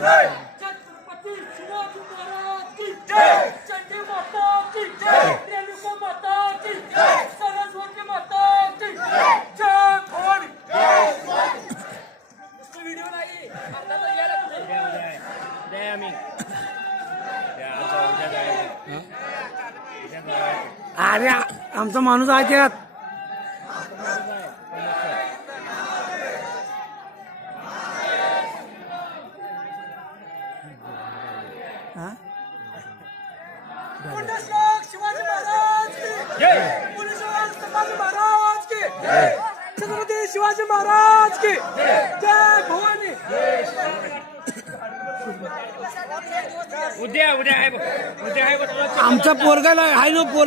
छत्रपती शिवाजी महाराज की जय, चंडी माता की जय, रेणुका माता की जय, सरस्वती माता की जय, जय भवानी। व्हिडिओ नाही आता तर यायला द्या आम्ही अरे आमचा माणूस आहे त्यात. पुण्यश्लोक शिवाजी महाराज की जय, पुण्यश्लोक संभाजी महाराज की जय, छत्रपती शिवाजी महाराज की जय भवानी। उद्या आहे बघ, उद्या आहे बघ. आमचा पोरगा आहे ना पोर